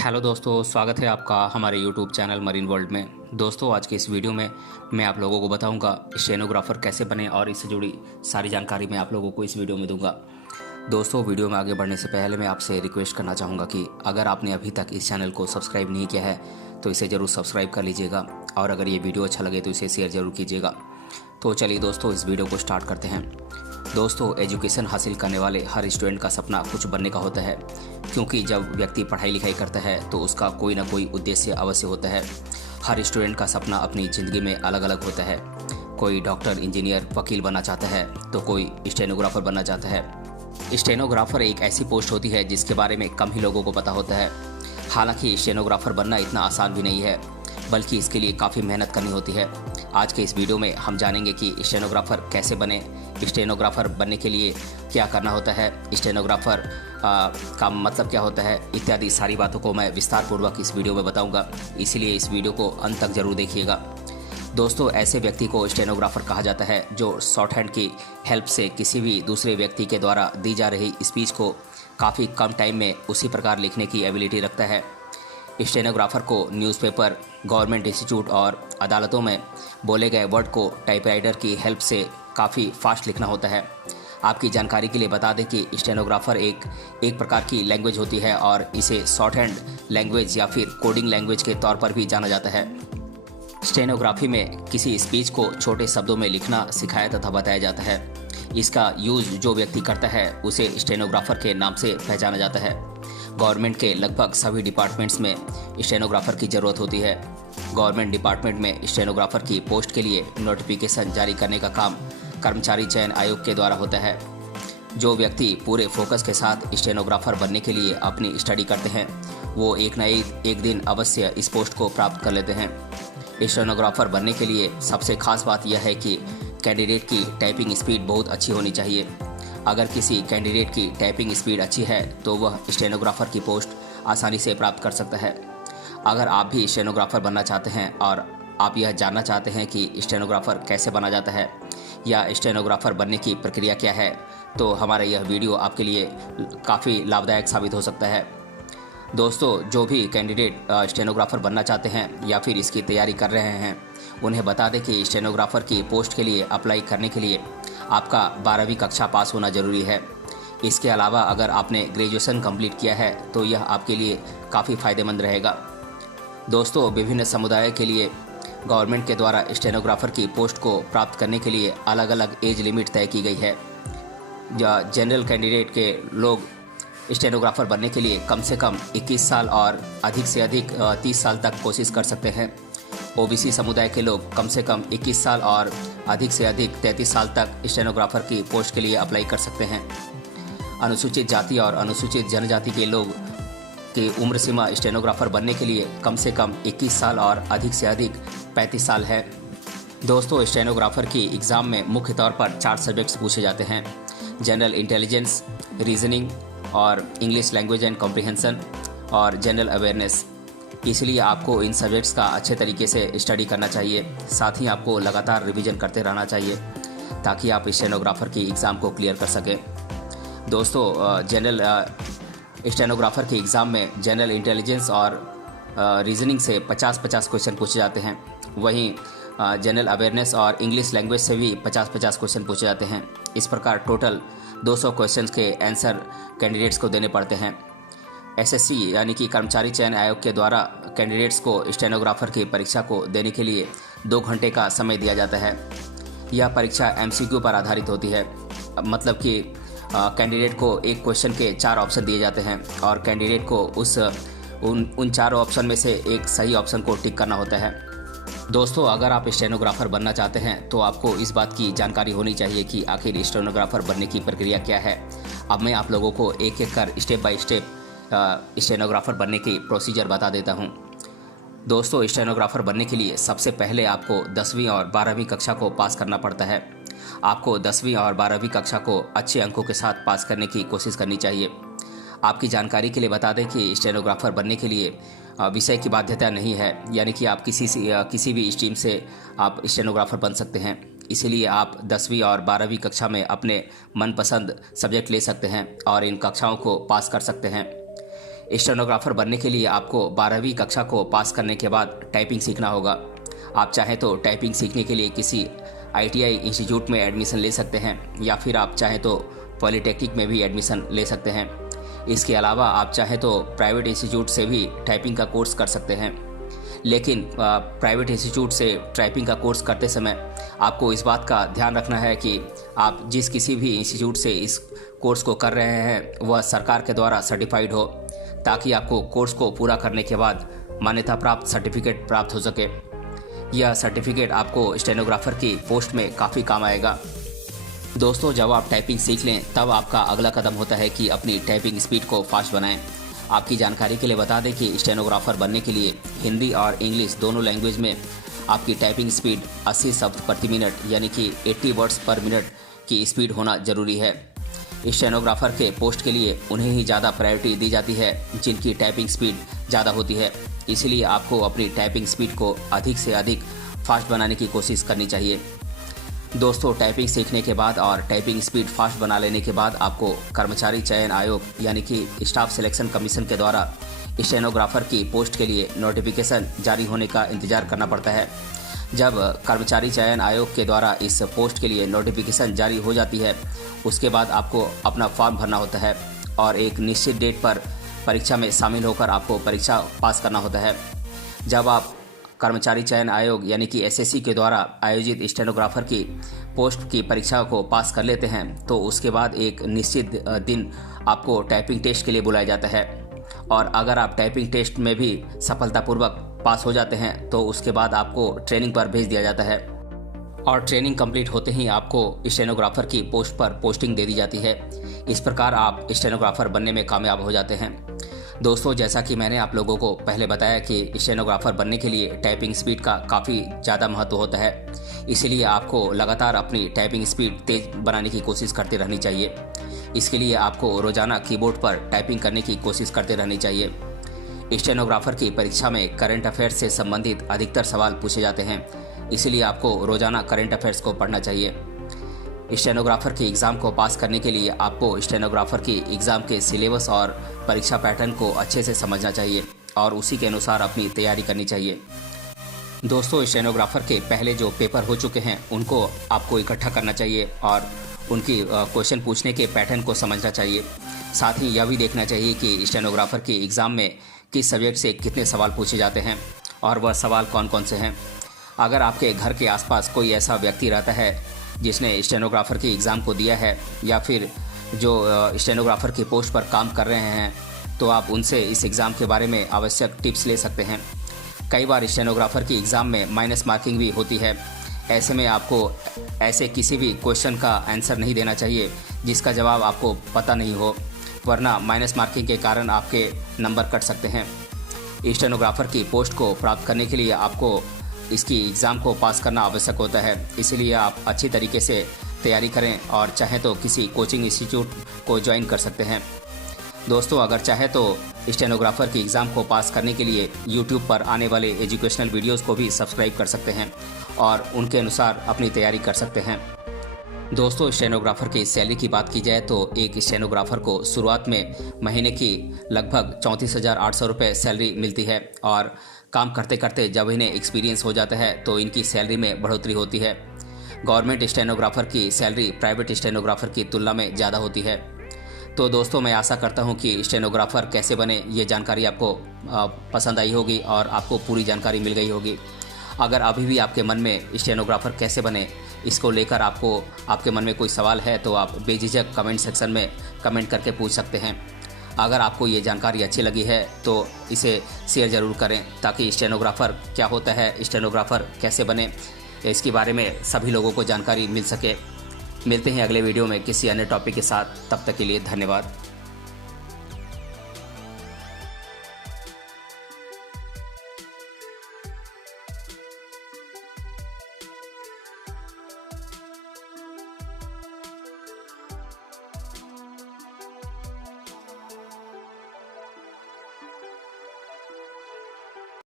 Hello दोस्तों, स्वागत है आपका हमारे यूट्यूब चैनल मरीन वर्ल्ड में। दोस्तों, आज के इस वीडियो में मैं आप लोगों को बताऊंगा स्टेनोग्राफर कैसे बने और इससे जुड़ी सारी जानकारी मैं आप लोगों को इस वीडियो में दूंगा। दोस्तों, वीडियो में आगे बढ़ने से पहले मैं आपसे रिक्वेस्ट करना चाहूँगा कि अगर आपने अभी तक इस चैनल को सब्सक्राइब नहीं किया है तो इसे ज़रूर सब्सक्राइब कर लीजिएगा और अगर ये वीडियो अच्छा लगे तो इसे शेयर ज़रूर कीजिएगा। तो चलिए दोस्तों, इस वीडियो को स्टार्ट करते हैं। दोस्तों, एजुकेशन हासिल करने वाले हर स्टूडेंट का सपना कुछ बनने का होता है, क्योंकि जब व्यक्ति पढ़ाई लिखाई करता है तो उसका कोई ना कोई उद्देश्य अवश्य होता है। हर स्टूडेंट का सपना अपनी ज़िंदगी में अलग अलग होता है। कोई डॉक्टर, इंजीनियर, वकील बनना चाहता है तो कोई स्टेनोग्राफर बनना चाहता है। स्टेनोग्राफर एक ऐसी पोस्ट होती है जिसके बारे में कम ही लोगों को पता होता है। हालांकि स्टेनोग्राफर बनना इतना आसान भी नहीं है, बल्कि इसके लिए काफ़ी मेहनत करनी होती है। आज के इस वीडियो में हम जानेंगे कि स्टेनोग्राफर कैसे बने, स्टेनोग्राफर बनने के लिए क्या करना होता है, स्टेनोग्राफर का मतलब क्या होता है, इत्यादि सारी बातों को मैं विस्तार पूर्वक इस वीडियो में बताऊंगा। इसलिए इस वीडियो को अंत तक जरूर देखिएगा। दोस्तों, ऐसे व्यक्ति को स्टेनोग्राफर कहा जाता है जो शॉर्ट हैंड की हेल्प से किसी भी दूसरे व्यक्ति के द्वारा दी जा रही स्पीच को काफ़ी कम टाइम में उसी प्रकार लिखने की एबिलिटी रखता है। स्टेनोग्राफर को न्यूज़पेपर, गवर्नमेंट इंस्टीट्यूट और अदालतों में बोले गए वर्ड को टाइपराइटर की हेल्प से काफ़ी फास्ट लिखना होता है। आपकी जानकारी के लिए बता दें कि स्टेनोग्राफर एक प्रकार की लैंग्वेज होती है और इसे शॉर्ट हैंड लैंग्वेज या फिर कोडिंग लैंग्वेज के तौर पर भी जाना जाता है। स्टेनोग्राफी में किसी स्पीच को छोटे शब्दों में लिखना सिखाया तथा बताया जाता है। इसका यूज़ जो व्यक्ति करता है उसे स्टेनोग्राफर के नाम से पहचाना जाता है। गवर्नमेंट के लगभग सभी डिपार्टमेंट्स में स्टेनोग्राफर की ज़रूरत होती है। गवर्नमेंट डिपार्टमेंट में स्टेनोग्राफर की पोस्ट के लिए नोटिफिकेशन जारी करने का काम कर्मचारी चयन आयोग के द्वारा होता है। जो व्यक्ति पूरे फोकस के साथ स्टेनोग्राफर बनने के लिए अपनी स्टडी करते हैं वो एक न एक दिन अवश्य इस पोस्ट को प्राप्त कर लेते हैं। स्टेनोग्राफर बनने के लिए सबसे खास बात यह है कि कैंडिडेट की टाइपिंग स्पीड बहुत अच्छी होनी चाहिए। अगर किसी कैंडिडेट की टाइपिंग स्पीड अच्छी है तो वह स्टेनोग्राफर की पोस्ट आसानी से प्राप्त कर सकता है। अगर आप भी स्टेनोग्राफर बनना चाहते हैं और आप यह जानना चाहते हैं कि स्टेनोग्राफर कैसे बना जाता है या स्टेनोग्राफर बनने की प्रक्रिया क्या है, तो हमारा यह वीडियो आपके लिए काफ़ी लाभदायक साबित हो सकता है। दोस्तों, जो भी कैंडिडेट स्टेनोग्राफर बनना चाहते हैं या फिर इसकी तैयारी कर रहे हैं उन्हें बता दें कि स्टेनोग्राफर की पोस्ट के लिए अप्लाई करने के लिए आपका 12वीं कक्षा पास होना ज़रूरी है। इसके अलावा अगर आपने ग्रेजुएशन कंप्लीट किया है तो यह आपके लिए काफ़ी फ़ायदेमंद रहेगा। दोस्तों, विभिन्न समुदायों के लिए गवर्नमेंट के द्वारा स्टेनोग्राफर की पोस्ट को प्राप्त करने के लिए अलग अलग एज लिमिट तय की गई है। जनरल कैंडिडेट के लोग स्टेनोग्राफर बनने के लिए कम से कम 21 साल और अधिक से अधिक 30 साल तक कोशिश कर सकते हैं। ओबीसी समुदाय के लोग कम से कम 21 साल और अधिक से अधिक 33 साल तक स्टेनोग्राफर की पोस्ट के लिए अप्लाई कर सकते हैं। अनुसूचित जाति और अनुसूचित जनजाति के लोग की उम्र सीमा स्टेनोग्राफर बनने के लिए कम से कम 21 साल और अधिक से अधिक 35 साल है। दोस्तों, स्टेनोग्राफर की एग्ज़ाम में मुख्य तौर पर 4 सब्जेक्ट्स पूछे जाते हैं: जनरल इंटेलिजेंस, रीजनिंग और इंग्लिश लैंग्वेज एंड कॉम्प्रिहेंशन और जनरल अवेयरनेस। इसलिए आपको इन सब्जेक्ट्स का अच्छे तरीके से स्टडी करना चाहिए। साथ ही आपको लगातार रिवीजन करते रहना चाहिए ताकि आप स्टेनोग्राफर की एग्ज़ाम को क्लियर कर सकें। दोस्तों, जनरल स्टेनोग्राफर की एग्ज़ाम में जनरल इंटेलिजेंस और रीजनिंग से 50-50 क्वेश्चन पूछे जाते हैं। वहीं जनरल अवेयरनेस और इंग्लिश लैंग्वेज से भी 50-50 क्वेश्चन पूछे जाते हैं। इस प्रकार टोटल 200 क्वेश्चन के आंसर कैंडिडेट्स को देने पड़ते हैं। एसएससी यानी कि कर्मचारी चयन आयोग के द्वारा कैंडिडेट्स को स्टेनोग्राफर की परीक्षा को देने के लिए 2 घंटे का समय दिया जाता है। यह परीक्षा एमसीक्यू पर आधारित होती है, मतलब कि कैंडिडेट को एक क्वेश्चन के 4 ऑप्शन दिए जाते हैं और कैंडिडेट को उन 4 ऑप्शन में से एक सही ऑप्शन को टिक करना होता है। दोस्तों, अगर आप स्टेनोग्राफर बनना चाहते हैं तो आपको इस बात की जानकारी होनी चाहिए कि आखिर स्टेनोग्राफर बनने की प्रक्रिया क्या है। अब मैं आप लोगों को एक एक कर स्टेप बाय स्टेप स्टेनोग्राफर बनने की प्रोसीजर बता देता हूं। दोस्तों, स्टेनोग्राफर बनने के लिए सबसे पहले आपको 10वीं और 12वीं कक्षा को पास करना पड़ता है। आपको 10वीं और 12वीं कक्षा को अच्छे अंकों के साथ पास करने की कोशिश करनी चाहिए। आपकी जानकारी के लिए बता दें कि स्टेनोग्राफर बनने के लिए विषय की बाध्यता नहीं है, यानी कि आप किसी भी स्ट्रीम से आप स्टेनोग्राफर बन सकते हैं। इसीलिए आप 10वीं और 12वीं कक्षा में अपने मनपसंद सब्जेक्ट ले सकते हैं और इन कक्षाओं को पास कर सकते हैं। स्टेनोग्राफर बनने के लिए आपको 12वीं कक्षा को पास करने के बाद टाइपिंग सीखना होगा। आप चाहें तो टाइपिंग सीखने के लिए किसी ITI इंस्टीट्यूट में एडमिशन ले सकते हैं या फिर आप चाहें तो पॉलिटेक्निक में भी एडमिशन ले सकते हैं। इसके अलावा आप चाहें तो प्राइवेट इंस्टीट्यूट से भी टाइपिंग का कोर्स कर सकते हैं। लेकिन प्राइवेट इंस्टीट्यूट से टाइपिंग का कोर्स करते समय आपको इस बात का ध्यान रखना है कि आप जिस किसी भी इंस्टीट्यूट से इस कोर्स को कर रहे हैं वह सरकार के द्वारा सर्टिफाइड हो, ताकि आपको कोर्स को पूरा करने के बाद मान्यता प्राप्त सर्टिफिकेट प्राप्त हो सके। यह सर्टिफिकेट आपको स्टेनोग्राफर की पोस्ट में काफ़ी काम आएगा। दोस्तों, जब आप टाइपिंग सीख लें तब आपका अगला कदम होता है कि अपनी टाइपिंग स्पीड को फास्ट बनाएं। आपकी जानकारी के लिए बता दें कि स्टेनोग्राफर बनने के लिए हिंदी और इंग्लिश दोनों लैंग्वेज में आपकी टाइपिंग स्पीड 80 शब्द प्रति मिनट यानी कि 80 वर्ड्स पर मिनट की स्पीड होना जरूरी है। स्टेनोग्राफर के पोस्ट के लिए उन्हें ही ज़्यादा प्रायोरिटी दी जाती है जिनकी टाइपिंग स्पीड ज़्यादा होती है। इसलिए आपको अपनी टाइपिंग स्पीड को अधिक से अधिक फास्ट बनाने की कोशिश करनी चाहिए। दोस्तों, टाइपिंग सीखने के बाद और टाइपिंग स्पीड फास्ट बना लेने के बाद आपको कर्मचारी चयन आयोग यानी कि स्टाफ सिलेक्शन कमीशन के द्वारा स्टेनोग्राफर की पोस्ट के लिए नोटिफिकेशन जारी होने का इंतजार करना पड़ता है। जब कर्मचारी चयन आयोग के द्वारा इस पोस्ट के लिए नोटिफिकेशन जारी हो जाती है उसके बाद आपको अपना फॉर्म भरना होता है और एक निश्चित डेट पर परीक्षा में शामिल होकर आपको परीक्षा पास करना होता है। जब आप कर्मचारी चयन आयोग यानी कि SSC के द्वारा आयोजित स्टेनोग्राफर की पोस्ट की परीक्षा को पास कर लेते हैं तो उसके बाद एक निश्चित दिन आपको टाइपिंग टेस्ट के लिए बुलाया जाता है और अगर आप टाइपिंग टेस्ट में भी सफलतापूर्वक पास हो जाते हैं तो उसके बाद आपको ट्रेनिंग पर भेज दिया जाता है और ट्रेनिंग कंप्लीट होते ही आपको स्टेनोग्राफर की पोस्ट पर पोस्टिंग दे दी जाती है। इस प्रकार आप स्टेनोग्राफर बनने में कामयाब हो जाते हैं। दोस्तों, जैसा कि मैंने आप लोगों को पहले बताया कि स्टेनोग्राफर बनने के लिए टाइपिंग स्पीड का काफ़ी ज़्यादा महत्व होता है, इसलिए आपको लगातार अपनी टाइपिंग स्पीड तेज़ बनाने की कोशिश करते रहनी चाहिए। इसके लिए आपको रोज़ाना कीबोर्ड पर टाइपिंग करने की कोशिश करते रहनी चाहिए। स्टेनोग्राफर की परीक्षा में करंट अफेयर्स से संबंधित अधिकतर सवाल पूछे जाते हैं, इसलिए आपको रोज़ाना करंट अफेयर्स को पढ़ना चाहिए। स्टेनोग्राफर की एग्ज़ाम को पास करने के लिए आपको स्टेनोग्राफर की एग्ज़ाम के सिलेबस और परीक्षा पैटर्न को अच्छे से समझना चाहिए और उसी के अनुसार अपनी तैयारी करनी चाहिए। दोस्तों, स्टेनोग्राफर के पहले जो पेपर हो चुके हैं उनको आपको इकट्ठा करना चाहिए और उनकी क्वेश्चन पूछने के पैटर्न को समझना चाहिए। साथ ही यह भी देखना चाहिए कि स्टेनोग्राफर की एग्ज़ाम में किस सब्जेक्ट से कितने सवाल पूछे जाते हैं और वह सवाल कौन कौन से हैं। अगर आपके घर के आसपास कोई ऐसा व्यक्ति रहता है जिसने स्टेनोग्राफर की एग्ज़ाम को दिया है या फिर जो स्टेनोग्राफर की पोस्ट पर काम कर रहे हैं तो आप उनसे इस एग्ज़ाम के बारे में आवश्यक टिप्स ले सकते हैं। कई बार स्टेनोग्राफर की एग्ज़ाम में माइनस मार्किंग भी होती है। ऐसे में आपको ऐसे किसी भी क्वेश्चन का आंसर नहीं देना चाहिए जिसका जवाब आपको पता नहीं हो, वरना माइनस मार्किंग के कारण आपके नंबर कट सकते हैं। स्टेनोग्राफर की पोस्ट को प्राप्त करने के लिए आपको इसकी एग्ज़ाम को पास करना आवश्यक होता है, इसलिए आप अच्छी तरीके से तैयारी करें और चाहें तो किसी कोचिंग इंस्टीट्यूट को ज्वाइन कर सकते हैं। दोस्तों, अगर चाहे तो स्टेनोग्राफर की एग्ज़ाम को पास करने के लिए YouTube पर आने वाले एजुकेशनल वीडियोस को भी सब्सक्राइब कर सकते हैं और उनके अनुसार अपनी तैयारी कर सकते हैं। दोस्तों, स्टेनोग्राफर की सैलरी की बात की जाए तो एक स्टेनोग्राफर को शुरुआत में महीने की लगभग 34,800 रुपये सैलरी मिलती है और काम करते करते जब इन्हें एक्सपीरियंस हो जाता है तो इनकी सैलरी में बढ़ोतरी होती है। गवर्नमेंट स्टेनोग्राफर की सैलरी प्राइवेट स्टेनोग्राफर की तुलना में ज़्यादा होती है। तो दोस्तों, मैं आशा करता हूं कि स्टेनोग्राफर कैसे बने ये जानकारी आपको पसंद आई होगी और आपको पूरी जानकारी मिल गई होगी। अगर अभी भी आपके मन में स्टेनोग्राफर कैसे बने इसको लेकर आपके मन में कोई सवाल है तो आप बेझिझक कमेंट सेक्शन में कमेंट करके पूछ सकते हैं। अगर आपको ये जानकारी अच्छी लगी है तो इसे शेयर ज़रूर करें ताकि स्टेनोग्राफर क्या होता है, स्टेनोग्राफर कैसे बने, इसके बारे में सभी लोगों को जानकारी मिल सके। मिलते हैं अगले वीडियो में किसी अन्य टॉपिक के साथ, तब तक के लिए धन्यवाद।